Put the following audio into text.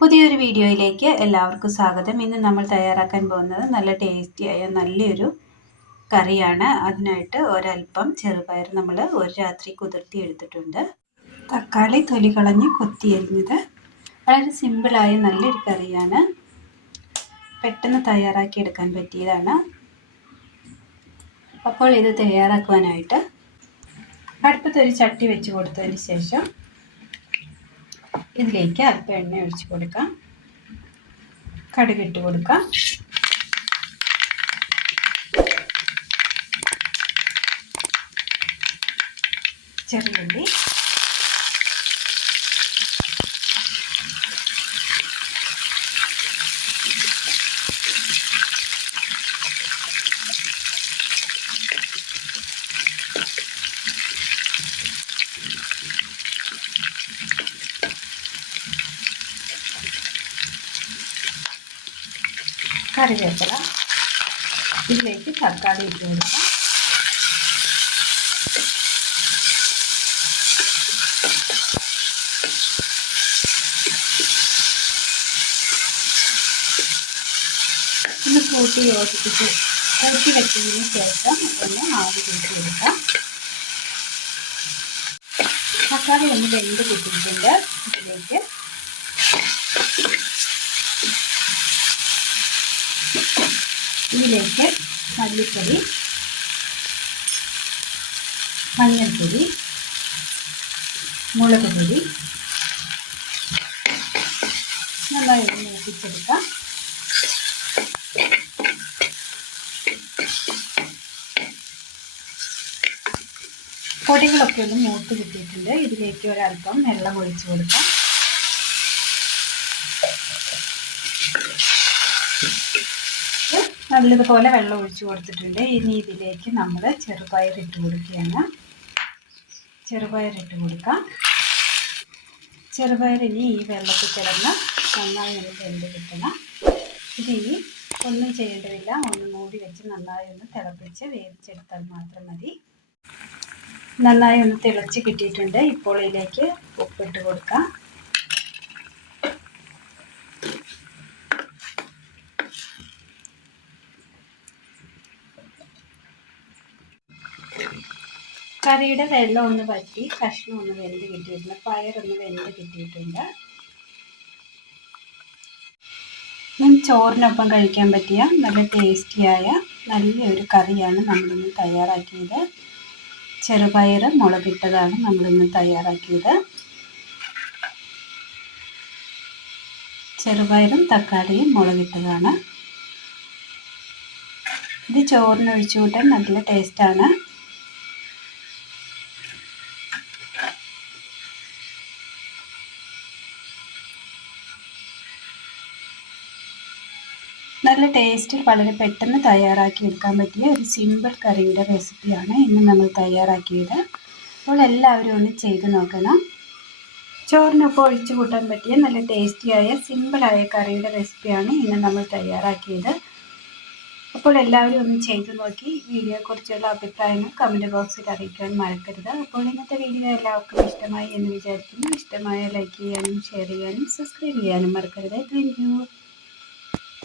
പുതിയൊരു വീഡിയോയിലേക്ക് എല്ലാവർക്കും സ്വാഗതം. ഇന്ന് നമ്മൾ തയ്യാറാക്കാൻ പോകുന്നത് നല്ല ടേസ്റ്റിയായ നല്ലൊരു കറിയാണ്. അതിനായിട്ട് ഒരൽപ്പം ചെറുപയർ നമ്മൾ ഒരു രാത്രി കുതിർത്തി എടുത്തിട്ടുണ്ട്. തക്കാളി തൊലി കളഞ്ഞ് കൊത്തിയരിഞ്ഞത്. വളരെ സിമ്പിളായ നല്ലൊരു കറിയാണ്. പെട്ടെന്ന് തയ്യാറാക്കി എടുക്കാൻ പറ്റിയതാണ്. അപ്പോൾ ഇത് തയ്യാറാക്കുവാനായിട്ട് അടുപ്പത്തൊരു ചട്ടി വെച്ച് കൊടുത്തതിന് ശേഷം ഇതിലേക്ക് അല്പം എണ്ണ ഒഴിച്ച് കൊടുക്കാം. കടുകിട്ട് കൊടുക്കാം. ചെറിയുള്ളി, കറിവേപ്പില, ഇതിലേക്ക് തക്കാളി ഇട്ട് കൊടുക്കാം. ഒന്ന് കൂട്ടി വെച്ചതിന് ശേഷം ഒന്ന് ആവി കൂട്ടി കൊടുക്കാം. തക്കാളി ഒന്ന് വെന്ത് കിട്ടിയിട്ടുണ്ട്. ഇതിലേക്ക് മല്ലിപ്പൊടി, മഞ്ഞൾപ്പൊടി, മുളക് പൊടി നന്നായി ഒന്ന് മൂപ്പിച്ചെടുക്കാം. പൊടികളൊക്കെ ഒന്ന് മൂത്ത് കിട്ടിയിട്ടുണ്ട്. ഇതിലേക്ക് ഒരല്പം വെള്ളം ഒഴിച്ച് കൊടുക്കാം. നല്ലതുപോലെ വെള്ളം ഒഴിച്ചു കൊടുത്തിട്ടുണ്ട്. ഇനി ഇതിലേക്ക് നമ്മൾ ചെറുപയർ ഇട്ട് കൊടുക്കുകയാണ്. ചെറുപയർ ഇട്ട് കൊടുക്കാം. ചെറുപയർ ഇനി ഈ വെള്ളത്തിൽ കിടന്ന് നന്നായി ഒന്ന് വെന്ത് കിട്ടണം. ഇത് ഇനി ഒന്നും ചെയ്യേണ്ടതില്ല. ഒന്ന് മൂടി വെച്ച് നന്നായി ഒന്ന് തിളപ്പിച്ച് വേവിച്ചെടുത്താൽ മാത്രം മതി. നന്നായി ഒന്ന് തിളച്ച് കിട്ടിയിട്ടുണ്ട്. ഇപ്പോൾ ഇതിലേക്ക് ഉപ്പിട്ട് കൊടുക്കാം. കറിയുടെ വെള്ളം ഒന്ന് വറ്റി കഷ്ണം ഒന്ന് വെന്ത് കിട്ടിയിട്ടുണ്ട്. പയറൊന്ന് വെന്ത് കിട്ടിയിട്ടുണ്ട്. ചോറിനൊപ്പം കഴിക്കാൻ പറ്റിയ നല്ല ടേസ്റ്റിയായ നല്ലൊരു കറിയാണ് നമ്മളിന്ന് തയ്യാറാക്കിയത്. ചെറുപയർ മുളകിട്ടതാണ് നമ്മളിന്ന് തയ്യാറാക്കിയത്. ചെറുപയറും തക്കാളിയും മുളകിട്ടതാണ്. ഇത് ചോറിന് ഒഴിച്ചു കൂട്ടാൻ നല്ല ടേസ്റ്റാണ്. നല്ല ടേസ്റ്റിൽ വളരെ പെട്ടെന്ന് തയ്യാറാക്കി എടുക്കാൻ പറ്റിയ ഒരു സിമ്പിൾ കറിയുടെ റെസിപ്പിയാണ് ഇന്ന് നമ്മൾ തയ്യാറാക്കിയത്. അപ്പോൾ എല്ലാവരും ഒന്ന് ചെയ്ത് നോക്കണം. ചോറിനൊപ്പം ഒഴിച്ചു കൂട്ടാൻ പറ്റിയ നല്ല ടേസ്റ്റിയായ സിമ്പിളായ കറിയുടെ റെസിപ്പിയാണ് ഇന്ന് നമ്മൾ തയ്യാറാക്കിയത്. അപ്പോൾ എല്ലാവരും ഒന്ന് ചെയ്ത് നോക്കി വീഡിയോയെക്കുറിച്ചുള്ള അഭിപ്രായങ്ങൾ കമൻറ്റ് ബോക്സിൽ അറിയിക്കാൻ മറക്കരുത്. അപ്പോൾ ഇന്നത്തെ വീഡിയോ എല്ലാവർക്കും ഇഷ്ടമായി എന്ന് വിചാരിക്കുന്നു. ഇഷ്ടമായ ലൈക്ക് ചെയ്യാനും ഷെയർ ചെയ്യാനും സബ്സ്ക്രൈബ് ചെയ്യാനും മറക്കരുത്. Thank you.